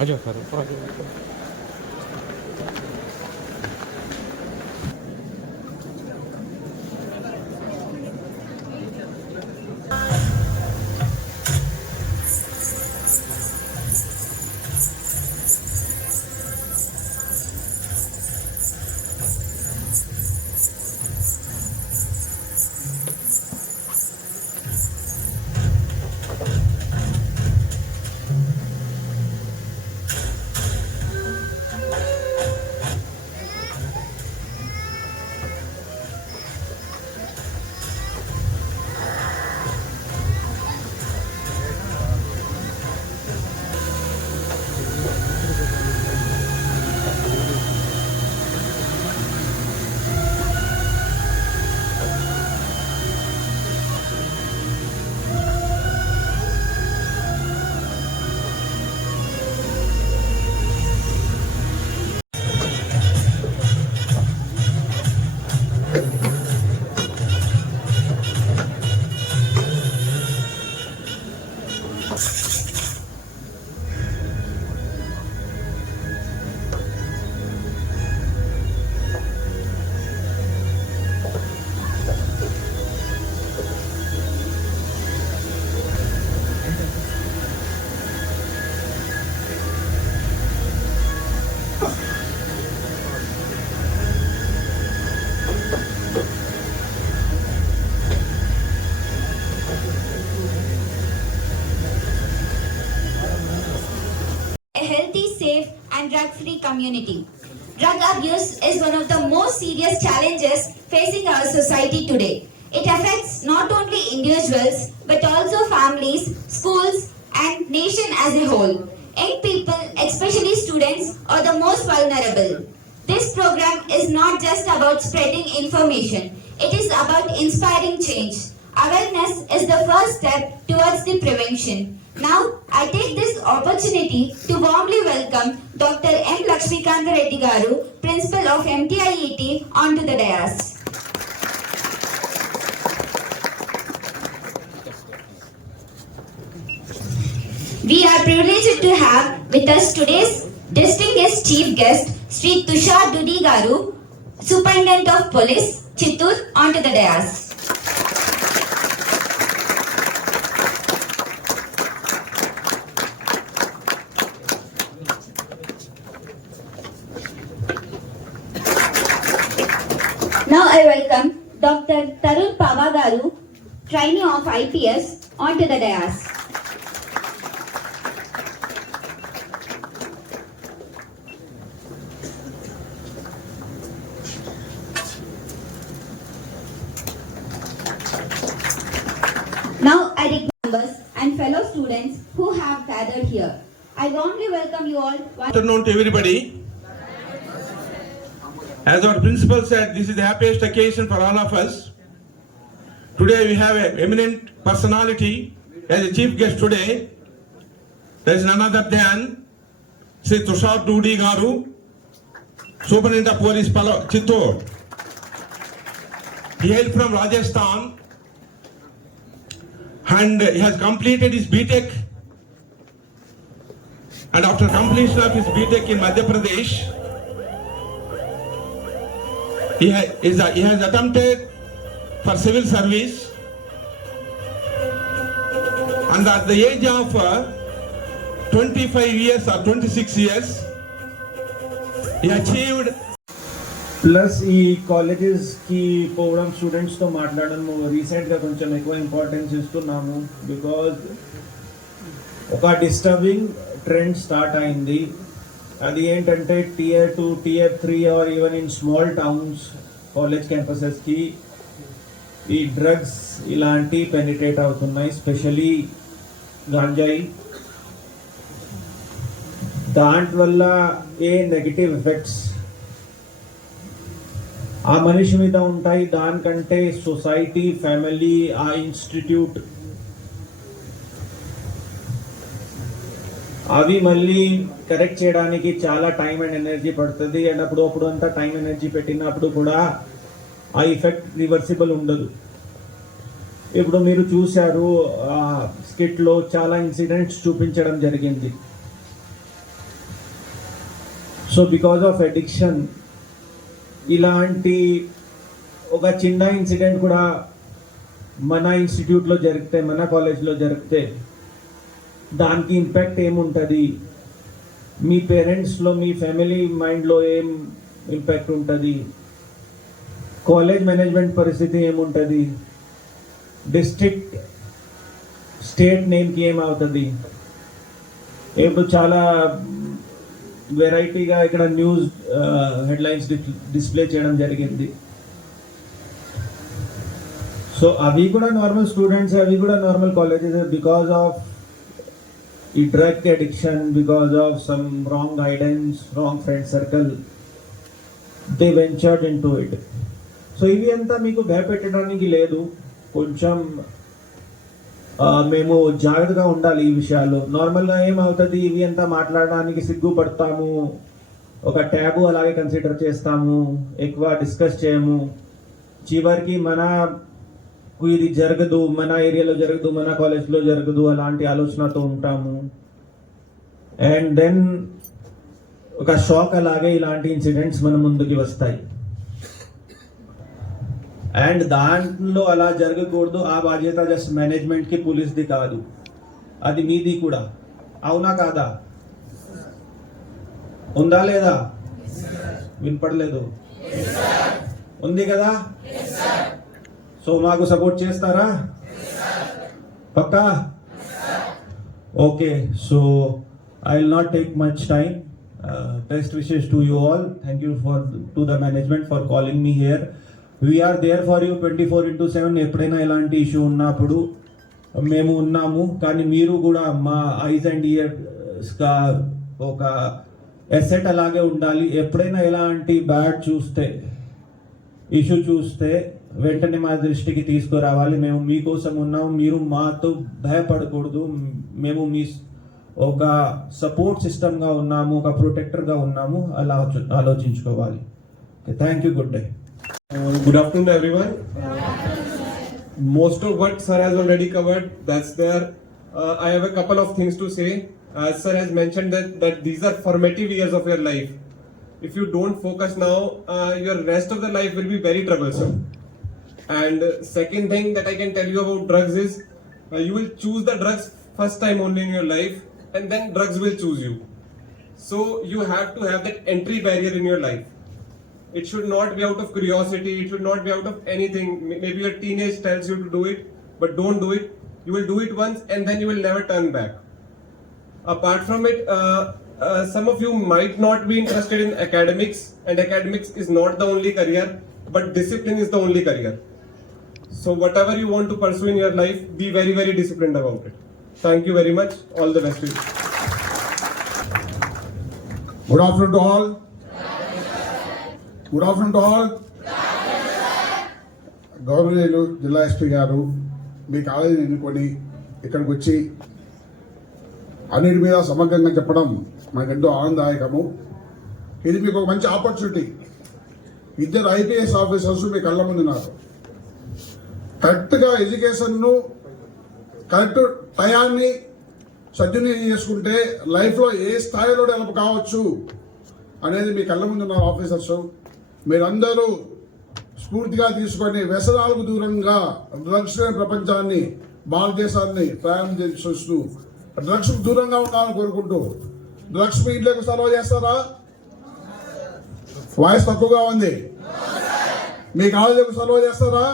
अच्छा sir A healthy, safe, and drug-free community. Drug abuse is one of the most serious challenges facing our society today. It affects not only individuals but also families, schools, and nation as a whole. Young people, especially students, are the most vulnerable. This program is not just about spreading information. It is about inspiring change. Awareness is the first step towards the prevention. Now, I take this opportunity to warmly welcome Dr. M. Lakshmikanta Reddy Garu, Principal of MTIET, onto the dais. We are privileged to have with us today's distinguished chief guest, Sri Tushar Dudi Garu, Superintendent of Police, Chittoor, onto the dais. Now I welcome Dr. Tarun Pavagaru, trainee of IPS, onto the dais. Now I request members and fellow students who have gathered here. I warmly welcome you all. Good afternoon to everybody. As our principal said, this is the happiest occasion for all of us. Today we have an eminent personality as a chief guest today. There is none other than Sri Tushar Dudi Garu, Superintendent of Police, Chittoor. He hails from Rajasthan and he has completed his BTech. And after completion of his BTech in Madhya Pradesh, he has attempted for civil service, and at the age of 25 years or 26 years, he achieved. Plus ఈ కాలేజెస్కి పోవడం స్టూడెంట్స్తో మాట్లాడడం రీసెంట్గా కొంచెం ఎక్కువ ఇంపార్టెన్స్ ఇస్తున్నాము. బికాజ్ ఒక డిస్టర్బింగ్ ట్రెండ్ స్టార్ట్ అయింది. అది ఏంటంటే Tier 2, Tier 3 or even in small towns college క్యాంపసెస్కి ఈ డ్రగ్స్ ఇలాంటి పెనిట్రేట్ అవుతున్నాయి, స్పెషలీ గాంజాయి. దాంట్వల్ల ఏ నెగిటివ్ ఎఫెక్ట్స్ ఆ మనిషి మీద ఉంటాయి, దానికంటే సొసైటీ, ఫ్యామిలీ, ఆ ఇన్స్టిట్యూట్ అవి మళ్ళీ కరెక్ట్ చేయడానికి చాలా టైం అండ్ ఎనర్జీ పడుతుంది. అండ్ అప్పుడు అంతా టైం ఎనర్జీ పెట్టినప్పుడు కూడా ఆ ఎఫెక్ట్ రివర్సిబుల్ ఉండదు. ఇప్పుడు మీరు చూశారు స్కిట్లో చాలా ఇన్సిడెంట్స్ చూపించడం జరిగింది. సో బికాజ్ ఆఫ్ అడిక్షన్ ఇలాంటి ఒక చిన్న ఇన్సిడెంట్ కూడా మన ఇన్స్టిట్యూట్లో జరిగితే, మన కాలేజ్లో జరిగితే దానికి ఇంపాక్ట్ ఏముంటుంది, మీ పేరెంట్స్లో, మీ ఫ్యామిలీ మైండ్లో ఏం ఇంపాక్ట్ ఉంటుంది, కాలేజ్ మేనేజ్మెంట్ పరిస్థితి ఏముంటుంది, డిస్ట్రిక్ట్ స్టేట్ నేమ్కి ఏమవుతుంది. ఇప్పుడు చాలా వెరైటీగా ఇక్కడ న్యూస్ హెడ్లైన్స్ డిస్ప్లే చేయడం జరిగింది. సో అవి కూడా నార్మల్ స్టూడెంట్స్, అవి కూడా నార్మల్ కాలేజెస్. బికాస్ ఆఫ్ ఈ drug addiction, because of some wrong guidance, wrong friend circle, they ventured in to it. So ఇవి అంతా మీకు భయపెట్టడానికి లేదు, కొంచెం మేము జాగ్రత్తగా ఉండాలి ఈ విషయాలు. నార్మల్గా ఏమవుతుంది, ఇవి అంతా మాట్లాడడానికి సిగ్గుపడతాము, ఒక ట్యాబు అలాగే కన్సిడర్ చేస్తాము, ఎక్కువ డిస్కస్ చేయము, చివరికి మనకు ఇది జరగదు, మన ఏరియాలో జరగదు, మన కాలేజ్లో జరగదు అలాంటి ఆలోచనతో ఉంటాము. అండ్ దెన్ ఒక షాక్ అలాగే ఇలాంటి ఇన్సిడెంట్స్ మన ముందుకి వస్తాయి. అండ్ దాంట్లో అలా జరగకూడదు, ఆ బాధ్యత జస్ట్ మేనేజ్మెంట్కి, పోలీస్ది కాదు, అది మీది కూడా. అవునా కాదా? ఉందా లేదా? వినపడలేదు. ఉంది కదా? సో మాకు సపోర్ట్ చేస్తారా? పక్కా? Okay. So I will not take much time. Best wishes to you all. Thank you to the management for calling me here. We are there for you 24/7. ఎప్పుడైనా ఎలాంటి ఇష్యూ ఉన్నప్పుడు మేము ఉన్నాము. కానీ మీరు కూడా మా ఐస్ అండ్ ఇయర్స్గా ఒక ఎసెట్ అలాగే ఉండాలి. ఎప్పుడైనా ఎలాంటి బ్యాడ్ చూస్తే, ఇష్యూ చూస్తే వెంటనే మా దృష్టికి తీసుకురావాలి. మేము మీకోసం ఉన్నాము, మీరు మాతో భయపడకూడదు. మేము మీ ఒక సపోర్ట్ సిస్టమ్గా ఉన్నాము, ఒక ప్రొటెక్టర్గా ఉన్నాము, అలా ఆలోచించుకోవాలి. Thank you. Good day. Good afternoon, everyone. Most of what sir has already covered, that's there. I have a couple of things to say. As sir has mentioned that these are formative years of your life. If you don't focus now, your rest of the life will be very troublesome. And second thing that I can tell you about drugs is, you will choose the drugs first time only in your life, and then drugs will choose you. So you have to have that entry barrier in your life. It should not be out of curiosity. It should not be out of anything. Maybe your teenage tells you to do it, but don't do it. You will do it once and then you will never turn back. Apart from it, some of you might not be interested in academics, and academics is not the only career, but discipline is the only career. So whatever you want to pursue in your life, be very, very disciplined about it. Thank you very much. All the best to you. Good afternoon to all. Good afternoon to all. గౌరవనీయులు జిల్లా ఎస్పీ గారు మీ కాలేజీని ఎన్నుకొని ఇక్కడికి వచ్చి అన్నిటి మీద సమగ్రంగా చెప్పడం మాకెంతో ఆనందదాయకము. ఇది మీకు ఒక మంచి ఆపర్చునిటీ. ఇద్దరు ఐపీఎస్ ఆఫీసర్స్ మీ కళ్ళ ముందున్నారు. కరెక్ట్గా ఎడ్యుకేషన్ను, కరెక్ట్ టయాన్ని సద్వినియోగం చేసుకుంటే లైఫ్లో ఏ స్థాయిలో డెవలప్ కావచ్చు అనేది మీ కళ్ళ ముందున్నారు ఆఫీసర్స్. మీరందరూ స్ఫూర్తిగా తీసుకొని వ్యసనాలకు దూరంగా డ్రగ్స్ ప్రపంచాన్ని, భారతదేశాన్ని ప్రయాణం చేస్తూ డ్రగ్స్ దూరంగా ఉండాలని కోరుకుంటూ, డ్రగ్స్ మీ ఇంట్లోకి సర్వ్ చేస్తారా? వాయిస్ తక్కువగా ఉంది. మీ కాలేజీకి సర్వ్ చేస్తారా?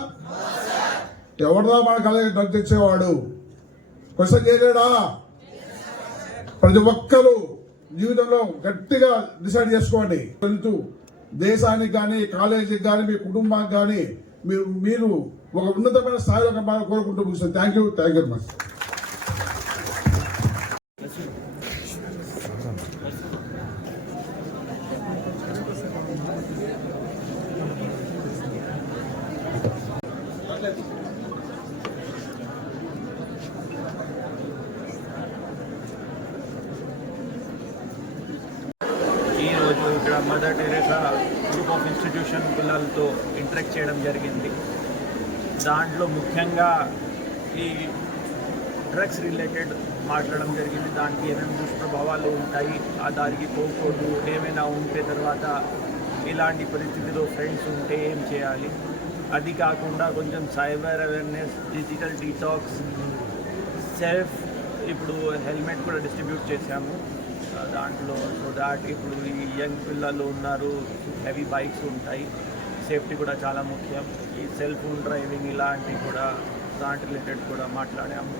ఎవడదా మన కాలేజీ డ్రగ్ తెచ్చేవాడు? క్వశ్చన్ చేయలేడా? ప్రతి ఒక్కరూ జీవితంలో గట్టిగా డిసైడ్ చేసుకోండి. వెళ్తూ దేశానికి కానీ, కాలేజీకి కానీ, మీ కుటుంబానికి కానీ మీరు ఒక ఉన్నతమైన స్థాయిలో కోరుకుంటూ ముగిస్తాను. Thank you very much. ఈరోజు ఇక్కడ mother Teresa group of institution పిల్లలతో ఇంటరాక్ట్ చేయడం జరిగింది. దాంట్లో ముఖ్యంగా ఈ డ్రగ్స్ రిలేటెడ్ మాట్లాడడం జరిగింది. దానికి ఏమేమి దుష్ప్రభావాలు ఉంటాయి, ఆ దానికి పోకూడదు, ఏమైనా ఉంటే తర్వాత ఇలాంటి పరిస్థితిలో ఫ్రెండ్స్ ఉంటే ఏం చేయాలి, అది కాకుండా కొంచెం cyber awareness, digital detox, self ఇప్పుడు హెల్మెట్ కూడా డిస్ట్రిబ్యూట్ చేశాము దాంట్లో. సో దాట్ ఇప్పుడు ఈ యంగ్ పిల్లలు ఉన్నారు, హెవీ బైక్స్ ఉంటాయి, సేఫ్టీ కూడా చాలా ముఖ్యం. ఈ సెల్ ఫోన్ డ్రైవింగ్ ఇలాంటివి కూడా దాంట్ రిలేటెడ్ కూడా మాట్లాడాము.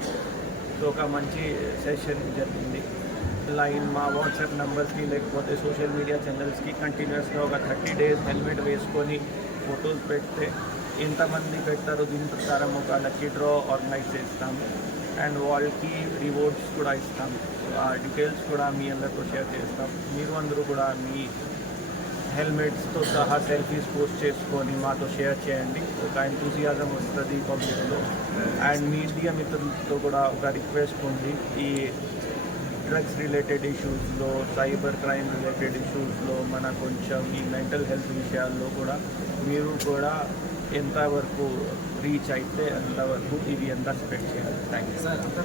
సో ఒక మంచి సెషన్ జరిగింది. లైన్ మా వాట్సాప్ నెంబర్స్కి లేకపోతే సోషల్ మీడియా ఛానల్స్కి కంటిన్యూస్గా ఒక 30 days హెల్మెట్ వేసుకొని ఫొటోస్ పెడితే ఎంతమంది పెడతారో దీని ప్రకారం ఒక లక్కీ డ్రా ఆర్గనైజ్ చేస్తాము అండ్ వాళ్ళకి రివార్డ్స్ కూడా ఇస్తాము. సో ఆ డీటెయిల్స్ కూడా మీ అందరితో షేర్ చేస్తాం. మీరు అందరూ కూడా మీ హెల్మెట్స్తో సహా సెల్ఫీస్ పోస్ట్ చేసుకొని మాతో షేర్ చేయండి. ఒక ఎంతూసియాజం వస్తుంది పబ్లిక్లో. అండ్ మీడియా మిత్రులతో కూడా ఒక రిక్వెస్ట్ ఉంది, ఈ డ్రగ్స్ రిలేటెడ్ ఇష్యూస్లో, సైబర్ క్రైమ్ రిలేటెడ్ ఇష్యూస్లో మన కొంచెం ఈ మెంటల్ హెల్త్ విషయాల్లో కూడా మీరు కూడా ఎంతవరకు రీచ్ అయితే అంతవరకు ఇవి ఎంత స్ప్రెడ్ చేయాలి. Thank you.